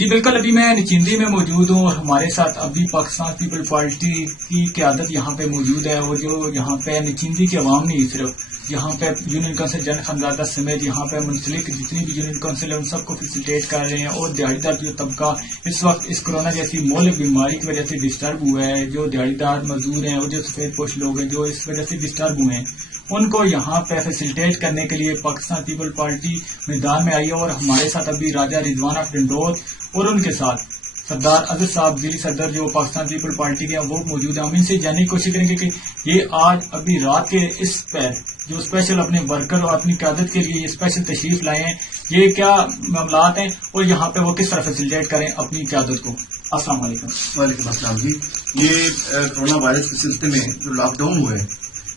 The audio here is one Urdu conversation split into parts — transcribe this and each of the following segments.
جی بالکل، ابھی میں نچندی میں موجود ہوں اور ہمارے ساتھ ابھی پاکستان پیپل پارٹی کی قیادت یہاں پہ موجود ہے، اور جو یہاں پہ نچندی کی عوام نہیں صرف یہاں پہ یونین کونسل جن خانزادہ سمیت یہاں پہ منسلک جتنی بھی یونین کونسل ہیں ان سب کو فیسیلیٹیٹ کر رہے ہیں، اور دیہڑی دار جو طبقہ اس وقت اس کورونا جیسی مہلک بیماری کی وجہ سے ڈسٹرب ہوا ہے، جو دیہڑی دار مزدور ہیں اور جو سفید پوش لوگ ہیں جو اس وجہ سے ڈسٹرب ہوئے ہیں، ان کو یہاں پہ فیسیلیٹیٹ کرنے کے لیے پاکستان پیپل پارٹی میدان میں آئی ہے۔ اور ہمارے ساتھ ابھی راجہ رضوان آف ڈنڈور اور ان کے ساتھ سردار عزت صاحب ضلعی صدر جو پاکستان پیپل پارٹی کے ہیں وہ موجود ہیں۔ ہم ان سے جاننے کی کوشش کریں گے کہ یہ آج ابھی رات کے اس پہ جو اسپیشل اپنے ورکر اور اپنی قیادت کے لیے یہ اسپیشل تشریف لائے ہیں، یہ کیا معاملات ہیں اور یہاں پہ وہ کس طرح فیسیلیٹیٹ کریں اپنی قیادت کو۔ السلام علیکم۔ وعلیکم السلام جی۔ یہ کورونا وائرس کے سلسلے میں جو لاک ڈاؤن ہوا ہے،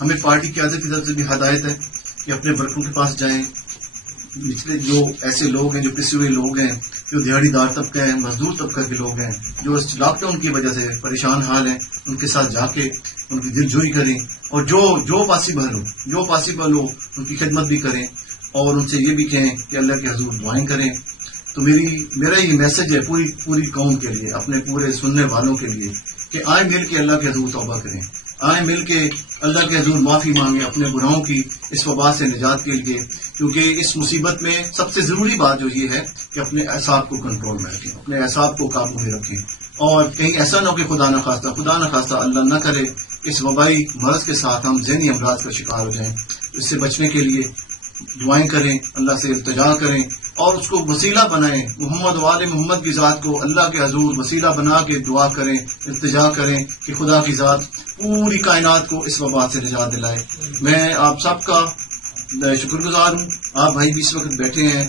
ہمیں پارٹی قیادت کی طرف سے بھی ہدایت ہے کہ اپنے ورکروں کے پاس جائیں، پچھلے جو ایسے لوگ ہیں جو پسے ہوئے لوگ ہیں، جو دیہڑی دار طبقہ ہیں، مزدور طبقہ کے لوگ ہیں، جو اس لاک ڈاؤن کی وجہ سے پریشان حال ہیں، ان کے ساتھ جا کے ان کی دل جوئی کریں، اور جو پاسبل ہو ان کی خدمت بھی کریں، اور ان سے یہ بھی کہیں کہ اللہ کے حضور دعائیں کریں۔ تو میرا یہ میسج ہے پوری قوم کے لیے، اپنے پورے سننے والوں کے لیے، کہ آئیں مل کے اللہ کے حضور توبہ کریں، آئیں مل کے اللہ کے حضور معافی مانگیں اپنے گناہوں کی، اس وبا سے نجات کے لیے، کیونکہ اس مصیبت میں سب سے ضروری بات جو یہ ہے کہ اپنے اعصاب کو کنٹرول میں رکھیں، اپنے اعصاب کو قابو میں رکھیں، اور کہیں ایسا نہ ہو کہ خدا نہ خواستہ اللہ نہ کرے اس وبائی مرض کے ساتھ ہم ذہنی امراض کا شکار ہو جائیں۔ اس سے بچنے کے لیے دعائیں کریں، اللہ سے التجا کریں، اور اس کو وسیلہ بنائیں، محمد و آل محمد کی ذات کو اللہ کے حضور وسیلہ بنا کے دعا کریں، التجا کریں کہ خدا کی ذات پوری کائنات کو اس وبا سے نجات دلائے۔ میں آپ سب کا شکر گزار ہوں۔ آپ بھائی بھی اس وقت بیٹھے ہیں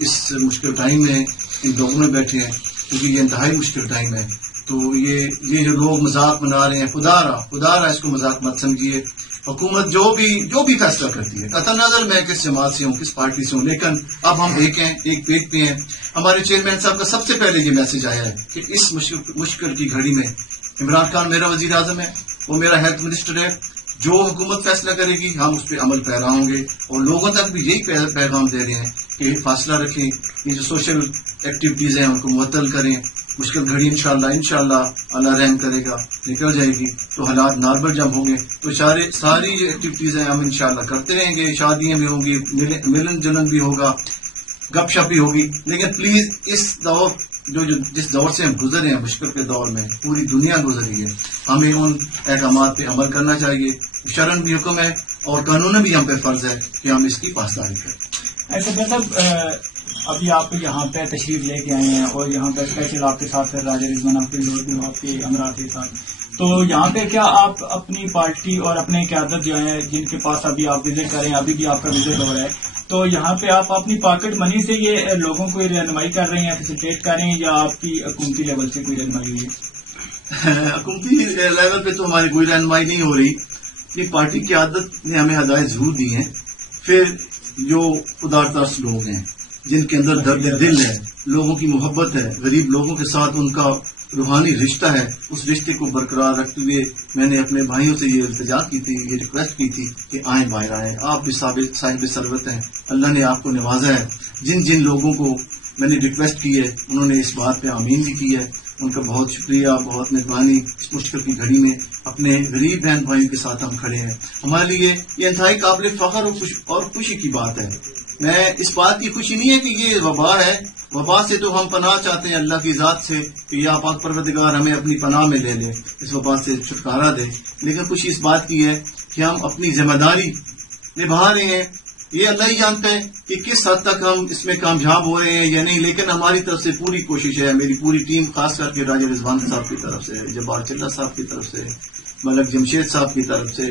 اس مشکل ٹائم میں، ان دوروں میں بیٹھے ہیں، کیونکہ یہ انتہائی مشکل ٹائم ہے۔ تو یہ جو لوگ مذاق بنا رہے ہیں، خدا رہا اس کو مذاق مت سمجھیے۔ حکومت جو بھی فیصلہ کرتی ہے، قطع نظر میں کس جماعت سے ہوں، کس پارٹی سے ہوں، لیکن اب ہم ایک ہیں، ایک پیٹ پہ ہیں۔ ہمارے چیئرمین صاحب کا سب سے پہلے یہ میسج آیا ہے کہ اس مشکل کی گھڑی میں عمران خان میرا وزیر اعظم ہے، وہ میرا ہیلتھ منسٹر ہے، جو حکومت فیصلہ کرے گی ہم اس پہ عمل پیرا ہوں گے، اور لوگوں تک بھی یہی پیغام دے رہے ہیں کہ فاصلہ رکھیں، یہ جو سوشل ایکٹیویٹیز ہیں ان کو معطل کریں۔ مشکل گھڑی انشاءاللہ اللہ رحم کرے گا، نکل جائے گی، تو حالات نارمل جب ہوں گے تو ساری جو ایکٹیویٹیز ہیں ہم انشاءاللہ کرتے رہیں گے، شادیاں بھی ہوں گی، ملن جلن بھی ہوگا، گپ شپ بھی ہوگی، لیکن پلیز جس دور سے ہم گزرے ہیں، مشکل کے دور میں پوری دنیا گزری ہے، ہمیں ان احکامات پہ عمل کرنا چاہیے۔ شرعن بھی حکم ہے اور قانون بھی ہم پہ فرض ہے کہ ہم اس کی پاسداری کریں۔ ایسا مطلب ابھی آپ یہاں پہ تشریف لے کے آئے ہیں اور یہاں پہ اسپیشل آپ کے ساتھ راجہ رضوان آپ کے لوگ بھی آپ کے امراء کے ساتھ، تو یہاں پہ کیا آپ اپنی پارٹی اور اپنے قیادت جو ہیں جن کے پاس ابھی آپ وزٹ کر رہے ہیں، ابھی بھی آپ کا وزٹ ہو رہا ہے، تو یہاں پہ آپ اپنی پاکٹ منی سے یہ لوگوں کو رہنمائی کر رہے ہیں، فیسیلیٹیٹ کر رہے ہیں، یا آپ کی حکومتی لیول سے کوئی رہنمائی ہوئی ہے؟ حکومتی لیول پہ تو ہماری کوئی رہنمائی نہیں ہو رہی، یہ پارٹی قیادت نے ہمیں ہدایت ضرور دی ہیں۔ پھر جو ادار ترس لوگ ہیں، جن کے اندر درد دل ہے، لوگوں کی محبت ہے، غریب لوگوں کے ساتھ ان کا روحانی رشتہ ہے، اس رشتے کو برقرار رکھتے ہوئے میں نے اپنے بھائیوں سے یہ التجا کی تھی، یہ ریکویسٹ کی تھی کہ آئیں باہر آئیں، آپ بھی صاحب ثروت ہیں، اللہ نے آپ کو نوازا ہے۔ جن لوگوں کو میں نے ریکویسٹ کی ہے انہوں نے اس بات پہ آمین بھی کی ہے، ان کا بہت شکریہ، بہت مہربانی۔ اس مشکل کی گھڑی میں اپنے غریب بہن بھائیوں کے ساتھ ہم کھڑے ہیں، ہمارے لیے یہ انتہائی قابل فخر اور خوشی کی بات ہے۔ میں اس بات کی خوشی نہیں ہے کہ یہ وبا ہے، وبا سے تو ہم پناہ چاہتے ہیں اللہ کی ذات سے کہ یا پاک پروردگار ہمیں اپنی پناہ میں لے لے، اس وبا سے چھٹکارا دے، لیکن خوشی اس بات کی ہے کہ ہم اپنی ذمہ داری نبھا رہے ہیں۔ یہ اللہ ہی جانتا ہے کہ کس حد تک ہم اس میں کامیاب ہو رہے ہیں یا نہیں، لیکن ہماری طرف سے پوری کوشش ہے، میری پوری ٹیم، خاص کر کے راجہ رضوان صاحب کی طرف سے، جبار چلہ صاحب کی طرف سے، ملک جمشید صاحب کی طرف سے،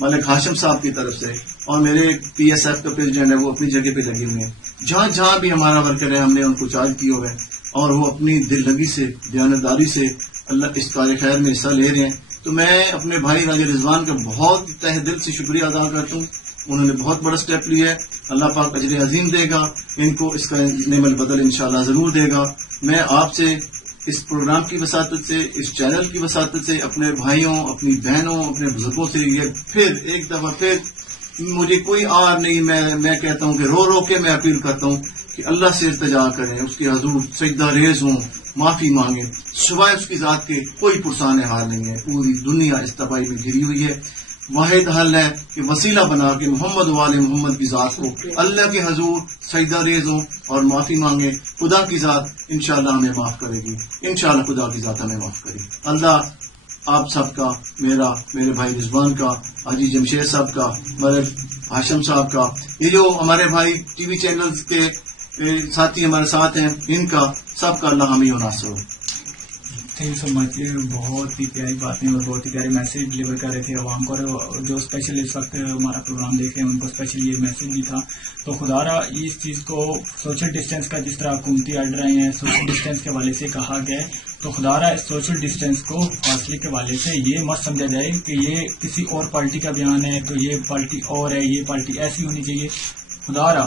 ملک ہاشم صاحب کی طرف سے، اور میرے پی ایس ایف کا پریزیڈنٹ ہے وہ اپنی جگہ پہ لگے ہوئے ہیں۔ جہاں بھی ہمارا ورکر ہے ہم نے ان کو چارج کیے ہوئے ہیں، اور وہ اپنی دل لگی سے، دیانتداری سے اللہ اس کار خیر میں حصہ لے رہے ہیں۔ تو میں اپنے بھائی راجہ رضوان کا بہت تہ دل سے شکریہ ادا کرتا ہوں، انہوں نے بہت بڑا سٹیپ لیا ہے، اللہ پاک اجر عظیم دے گا ان کو، اس کا نعم البدل انشاءاللہ ضرور دے گا۔ میں آپ سے اس پروگرام کی وساطت سے، اس چینل کی وساطت سے، اپنے بھائیوں، اپنی بہنوں، اپنے بزرگوں سے یہ پھر ایک دفعہ پھر مجھے کوئی آر نہیں، میں کہتا ہوں کہ رو کے میں اپیل کرتا ہوں کہ اللہ سے التجا کریں، اس کے حضور سجدہ ریز ہوں، معافی مانگیں. سوائے اس کی ذات کے کوئی پرسان حال نہیں ہے. پوری دنیا اس تباہی میں گھری ہوئی ہے. واحد حل ہے کہ وسیلہ بنا کے محمد والے محمد کی ذات کو اللہ کے حضور سجدہ ریز ہوں اور معافی مانگیں. خدا کی ذات انشاءاللہ ہمیں معاف کرے گی، انشاءاللہ خدا کی ذات ہمیں معاف کرے گی. اللہ آپ سب کا، میرے بھائی رضوان کا، حاجی جمشید صاحب کا، میرے ہاشم صاحب کا، یہ جو ہمارے بھائی ٹی وی چینلز کے ساتھی ہمارے ساتھ ہیں، ان کا سب کا اللہ حامی و ناصر ہو. تھینک یو سو مچ. بہت ہی پیاری باتیں اور بہت ہی پیارے میسج ڈلیور کر رہے تھے عوام کو. جو اسپیشل اس وقت ہمارا پروگرام دیکھ رہے ہیں ان کو اسپیشل یہ میسج بھی تھا. تو خدا را اس چیز کو سوشل ڈسٹینس کا جس طرح حکومتی آرڈر آئے ہیں سوشل ڈسٹینس کے حوالے سے کہا گیا ہے، تو خدا را اس سوشل ڈسٹینس کو فاصلے کے حوالے سے یہ مت سمجھا جائے کہ یہ کسی اور پارٹی کا بیان ہے تو یہ پارٹی اور ہے، یہ پارٹی ایسی ہونی چاہیے. خدا را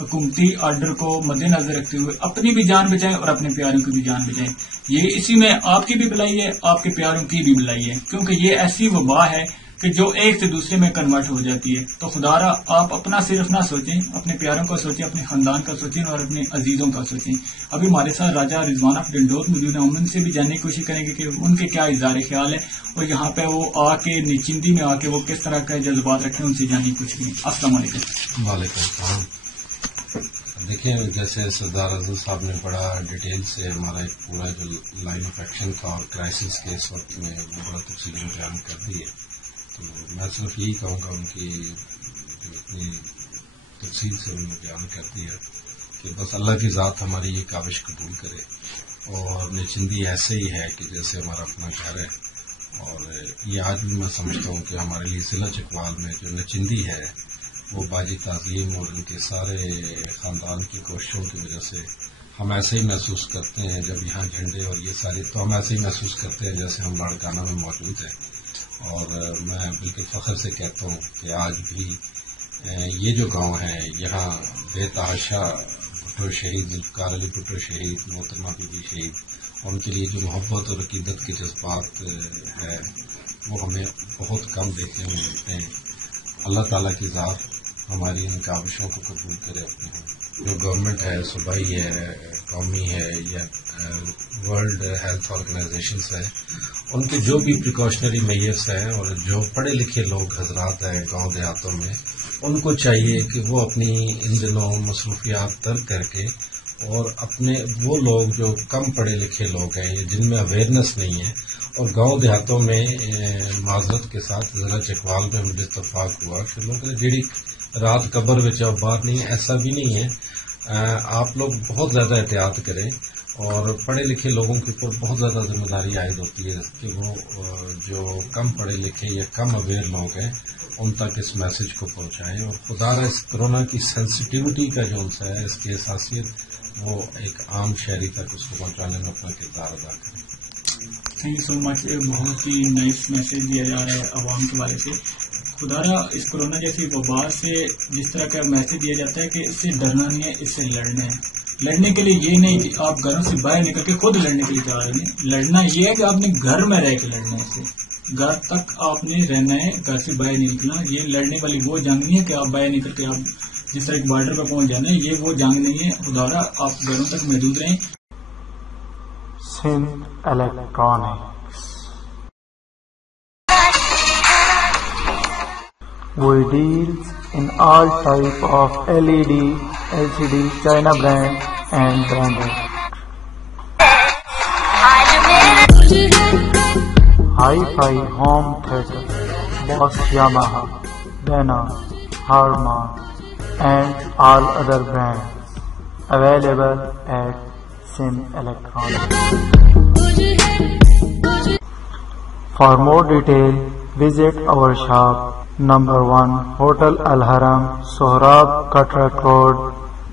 حکومتی آرڈر کو مد نظر رکھتے ہوئے اپنی بھی جان بچائیں اور اپنے پیاروں کی بھی جان بچائیں. یہ اسی میں آپ کی بھی بھلائی ہے، آپ کے پیاروں کی بھی بھلائی ہے، کیونکہ یہ ایسی وبا ہے کہ جو ایک سے دوسرے میں کنورٹ ہو جاتی ہے. تو خدا را آپ اپنا صرف نہ سوچیں، اپنے پیاروں کا سوچیں، اپنے خاندان کا سوچیں اور اپنے عزیزوں کا سوچیں. ابھی ہمارے ساتھ راجہ رضوان آف ڈنڈوت موجود ہیں، ہم ان سے بھی جاننے کی کوشش کریں گے کہ ان کے کیا اظہار خیال ہے اور یہاں پہ وہ آ کے نچندی میں آ کے وہ کس طرح کے جذبات رکھیں، ان سے جاننے کی کوشش کریں. السلام علیکم. وعلیکم السلام. دیکھیں جیسے سردار افضل صاحب نے بڑا ڈیٹیل سے ہمارا ایک پورا جو لائن آف ایکشن تھا اور کرائسس کے اس وقت میں وہ بڑا تفصیل میں بیان کر دی ہے. تو میں صرف یہی کہوں گا ان کی جو اتنی تفصیل سے انہوں نے بیان کر دیا کہ بس اللہ کی ذات ہماری یہ کاوش قبول کرے. اور نچندی ایسے ہی ہے کہ جیسے ہمارا اپنا گھر ہے، اور یہ آج بھی میں سمجھتا ہوں کہ ہمارے لیے ضلع چکوال میں جو نچندی ہے وہ باجی تعظیم اور ان کے سارے خاندان کی کوششوں کی وجہ سے ہم ایسے ہی محسوس کرتے ہیں. جب یہاں جھنڈے اور یہ ساری تو ہم ایسے ہی محسوس کرتے ہیں جیسے ہم لاڑکانہ میں موجود ہیں. اور میں بالکل فخر سے کہتا ہوں کہ آج بھی یہ جو گاؤں ہے یہاں بے تحاشا بھٹو شہید، ذوالفقار علی بھٹو شہید، محترمہ بی بی شہید، ان کے لیے جو محبت اور عقیدت کے جذبات ہے وہ ہمیں بہت کم دیکھنے میں ملتے ہیں. اللہ تعالیٰ کی ذات ہماری ان کاوشوں کو قبول کرے. اپنے جو گورنمنٹ ہے، صوبائی ہے، قومی ہے یا ورلڈ ہیلتھ آرگنائزیشنز ہے، ان کے جو بھی پریکاشنری میئرس ہیں اور جو پڑھے لکھے لوگ حضرات ہیں گاؤں دیہاتوں میں، ان کو چاہیے کہ وہ اپنی ان دنوں مصروفیات ترک کر کے اور اپنے وہ لوگ جو کم پڑھے لکھے لوگ ہیں یا جن میں اویئرنیس نہیں ہے، اور گاؤں دیہاتوں میں معذرت کے ساتھ ضلع چکوال میں مجھے اتفاق ہوا کہ لوگ جیڑی رات قبر وچ باہر نہیں، ایسا بھی نہیں ہے. آپ لوگ بہت زیادہ احتیاط کریں اور پڑھے لکھے لوگوں کے اوپر بہت زیادہ ذمہ داری عائد ہوتی ہے کہ وہ جو کم پڑھے لکھے یا کم اویئر لوگ ہیں ان تک اس میسج کو پہنچائیں. اور خدا را اس کرونا کی سینسٹیوٹی کا جو ہے، اس کی حساسیت، وہ ایک عام شہری تک اس کو پہنچانے میں اپنا کردار ادا کریں. تھینک یو سو مچ. بہت ہی نائس میسج دیا جا رہا ہے عوام کے بارے سے. خدا را اس کرونا جیسی وبا سے جس طرح کا میسج دیا جاتا ہے کہ اس سے ڈرنا نہیں ہے، اس سے لڑنا ہے. لڑنے کے لیے یہ نہیں کہ آپ گھروں سے باہر نکل کے خود لڑنے کے لیے تیار ہیں. لڑنا یہ ہے کہ آپ نے گھر میں رہ کے لڑنا ہے. اس سے گھر تک آپ نے رہنا ہے، گھر سے باہر نہیں نکلنا. یہ لڑنے والی وہ جنگ نہیں ہے کہ آپ باہر نکل کے آپ جس طرح ایک بارڈر پر پہنچ جانا ہے، یہ وہ جنگ نہیں ہے. خدا را آپ گھروں تک محدود رہیں. Sindh electronics We deals in all type of LED, LCD, China brand and branded. Hi-Fi home theater, Bosch, Yamaha, Dana, Harman and all other brands available at Sindh Electronics. For more detail, visit our shop Number 1, Hotel Al Haram, Sohrab Cataract Road,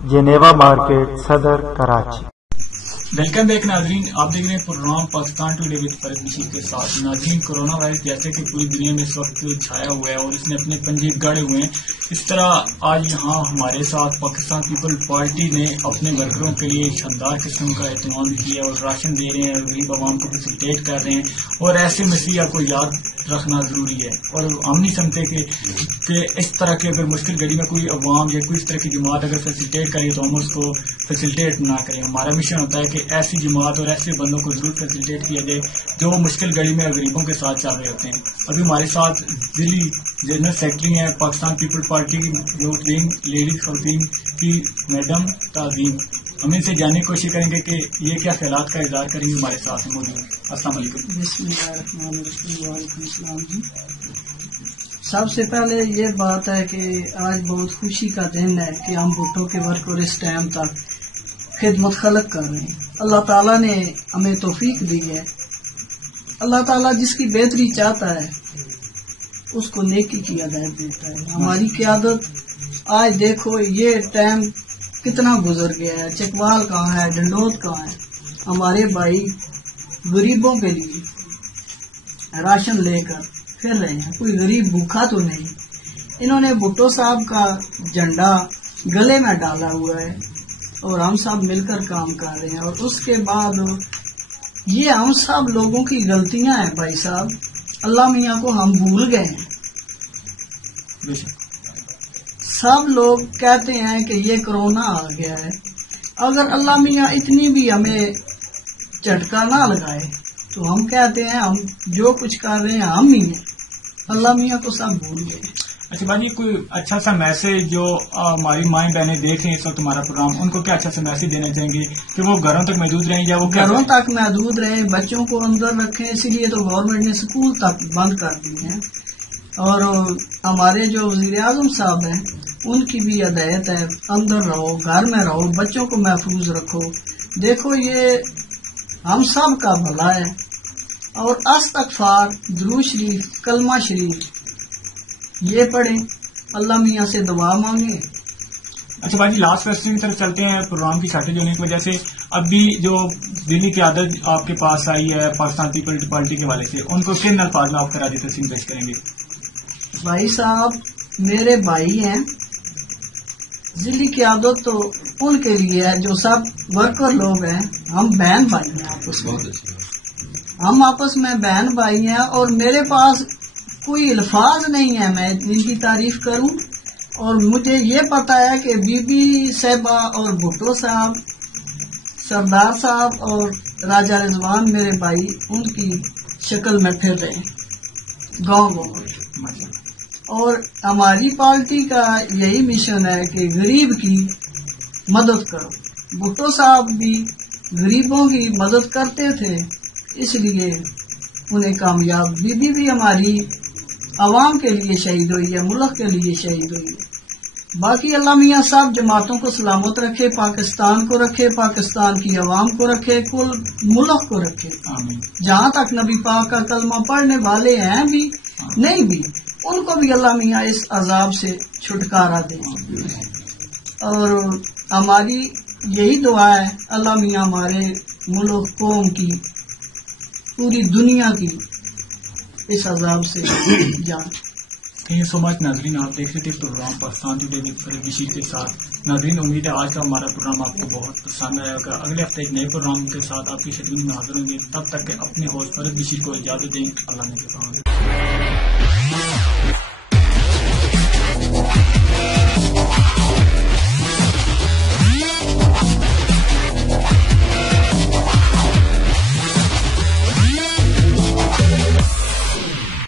Geneva Market, Sadr, Karachi. Welcome back ناظرین، آپ دیکھ رہے ہیں programme Pakistan today with Farid Bashir کے ساتھ۔ ناظرین، کورونا وائرس جیسے کہ پوری دنیا میں اس وقت چھایا ہوا ہے اور اس نے اپنے پنجے گاڑے ہوئے ہیں، اس طرح آج یہاں ہمارے ساتھ پاکستان پیپل پارٹی نے اپنے ورکروں کے لیے شاندار قسم کا اہتمام کیا اور راشن دے رہے ہیں، غریب عوام کو فیسیلیٹیٹ کر رہے ہیں، اور ایسے مسئلہ کو یاد رکھنا ضروری ہے۔ اور ہم نہیں سمجھتے کہ اس طرح کے اگر مشکل گھڑی میں کوئی عوام یا کوئی اس طرح کی جماعت اگر فیسیلیٹیٹ کرے تو ہم اس کو فیسیلیٹیٹ نہ کریں۔ ہمارا مشن ہوتا ہے کہ ایسی جماعت اور ایسے بندوں کو ضرور فیسیلیٹیٹ کیا جائے جو مشکل گھڑی میں غریبوں کے ساتھ چل رہے ہوتے ہیں۔ ابھی ہمارے ساتھ ضلعی جنرل سیکرٹری ہیں Pakistan people party youth wing ladies خواتین کی میڈم تعظیم، ہم ان سے جاننے کی کوشش کریں گے کہ یہ کیا خیالات کا اظہار کریں گے۔ ہمارے ساتھ موجود۔ السلام علیکم۔ بسم اللہ الرحمن الرحیم۔ وعلیکم السلام جی۔ سب سے پہلے یہ بات ہے کہ آج بہت خوشی کا دن ہے کہ ہم بھٹو کے ورکر اس ٹائم تک خدمت خلق کر رہے ہیں۔ اللہ تعالیٰ نے ہمیں توفیق دی ہے۔ اللہ تعالیٰ جس کی بہتری چاہتا ہے اس کو نیکی کی ہدایت دیتا ہے۔ ہماری قیادت آج دیکھو یہ ٹائم کتنا گزر گیا ہے، چکوال کہاں ہے، ڈنڈوت کہاں ہے، ہمارے بھائی غریبوں کے لیے راشن لے کر پھر رہے ہیں، کوئی غریب بھوکا تو نہیں۔ انہوں نے بھٹو صاحب کا جھنڈا گلے میں ڈالا ہوا ہے اور ہم سب مل کر کام کر رہے ہیں۔ اور اس کے بعد یہ ہم سب لوگوں کی غلطیاں ہیں بھائی صاحب، اللہ میاں کو ہم بھول گئے ہیں۔ سب لوگ کہتے ہیں کہ یہ کرونا آ گیا ہے، اگر اللہ میاں اتنی بھی ہمیں جھٹکا نہ لگائے تو ہم کہتے ہیں ہم جو کچھ کر رہے ہیں ہم ہی ہیں، اللہ میاں کو سب بھول گئے۔ اچھا بھائی، کوئی اچھا سا میسج جو ہماری مائیں بہنیں دیکھ رہے ہیں اس وقت ہمارا پروگرام، ان کو کیا اچھا سا میسج دینا چاہیں گے کہ وہ گھروں تک محدود رہیں یا وہ گھروں تک محدود رہیں، بچوں کو اندر رکھیں؟ اسی لیے تو گورنمنٹ نے اسکول تک بند کر دی ہیں۔ اور ہمارے جو وزیر اعظم صاحب ہیں ان کی بھی ہدایت ہے اندر رہو، گھر میں رہو، بچوں کو محفوظ رکھو۔ دیکھو یہ ہم سب کا بھلا ہے، اور استغفار، درود شریف، کلمہ شریف یہ پڑھیں، اللہ میاں سے دعا مانگیں۔ اچھا بھائی، لاسٹ کوشچن کی طرف چلتے ہیں۔ پروگرام کی شارٹیج ہونے کی وجہ سے اب بھی جو دلی قیادت آپ کے پاس آئی ہے پاکستان پیپل پارٹی کے حوالے سے، ان کو کن الفاظ میں آپ خراج تحسین پیش کریں گے؟ بھائی صاحب میرے بھائی ہیں، ضلعی قیادت تو ان کے لیے ہے جو سب ورکر لوگ ہیں، ہم بہن بھائی ہیں آپس میں، ہم آپس میں بہن بھائی ہیں، اور میرے پاس کوئی الفاظ نہیں ہے میں ان کی تعریف کروں۔ اور مجھے یہ پتا ہے کہ بی بی صاحبہ اور بھٹو صاحب، سردار صاحب اور راجہ رضوان میرے بھائی ان کی شکل میں پھر رہے ہیں گاؤں گاؤں۔ اور ہماری پارٹی کا یہی مشن ہے کہ غریب کی مدد کرو۔ بھٹو صاحب بھی غریبوں کی مدد کرتے تھے، اس لیے انہیں کامیاب۔ بی بی بھی ہماری عوام کے لیے شہید ہوئی ہے، ملک کے لیے شہید ہوئی ہے۔ باقی اللہ میاں سب جماعتوں کو سلامت رکھے، پاکستان کو رکھے، پاکستان کی عوام کو رکھے، کل ملک کو رکھے۔ جہاں تک نبی پاک کا کلمہ پڑھنے والے ہیں بھی نہیں بھی، ان کو بھی اللہ میاں اس عذاب سے چھٹکارا دے۔ اور ہماری یہی دعا ہے اللہ میاں ہمارے ملک، قوم کی، پوری دنیا کی اس عذاب سے جان۔ تھینک یو سو مچ ناظرین، آپ دیکھ رہے تھے programme Pakistan today with Farid Bashir کے ساتھ۔ ناظرین، امید ہے آج کا ہمارا پروگرام آپ کو بہت پسند آیا ہوگا۔ اگلے ہفتے ایک نئے پروگرام کے ساتھ آپ کی خدمت میں حاضر ہوں گے، تب تک کہ اپنے ہوسٹ فرید بشیر کو اجازت دیں۔ اللہ نے